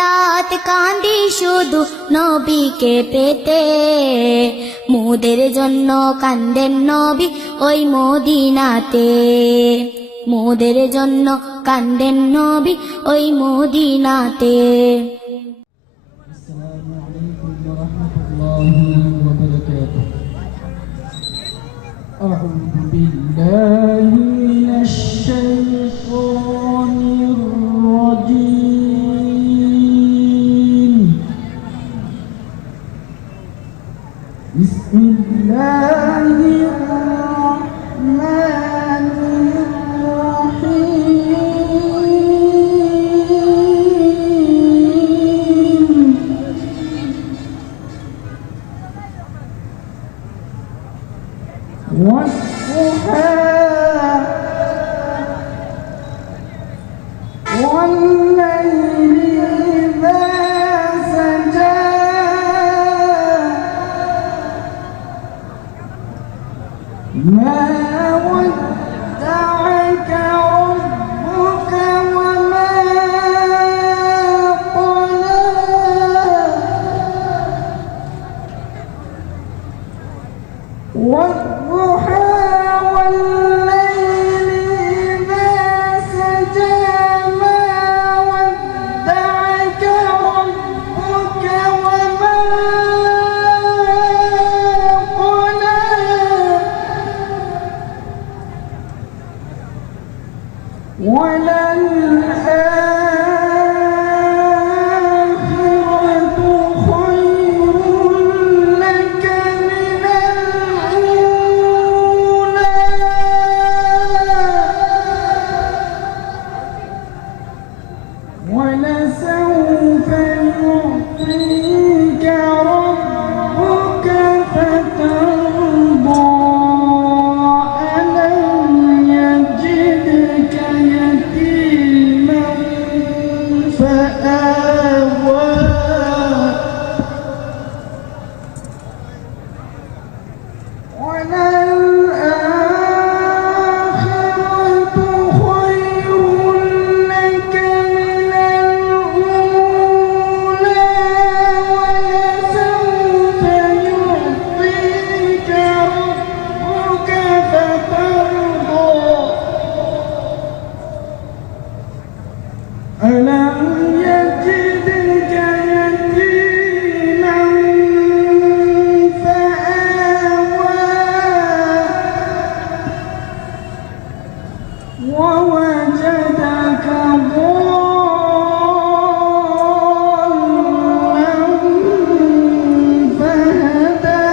রাত কাঁদি শুধু নবীকে পেতে, মোদের জন্য কান্দেন নবী ওই মদিনাতে, মোদের জন্য কান্দেন নবী ওই মদিনাতে। আসসালামু আলাইকুম ওয়া রাহমাতুল্লাহি ওয়া বারাকাতুহু। আউযু বিল্লাহি মিনাশ শাইতানির রাজীম। বিসমিল্লাহির রাহমানির রাহিম। والضحى والليل إذا سجى ما ودعك ربك وما قلى والضحى والليل إذا سجى ما ودعك ربك وما قلى وللآخرة خير لك من الأولى ولسوف يعطيك ربك فترضى ألم يجدك يتيما فآوى وللآخرة خير لك من الأولى ولسوف يعطيك ربك فترضى ألم يجدك يتيما فآوى ووجدك ضالا فهدى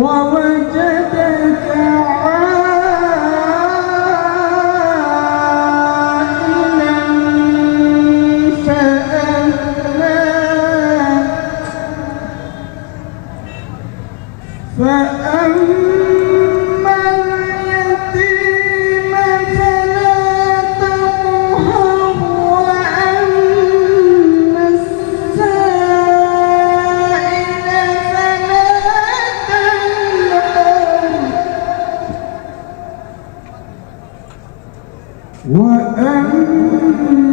ووجدك عائلا فأغنى فأما اليتيم فلا تقهر وأما السائل فلا تنهر وأما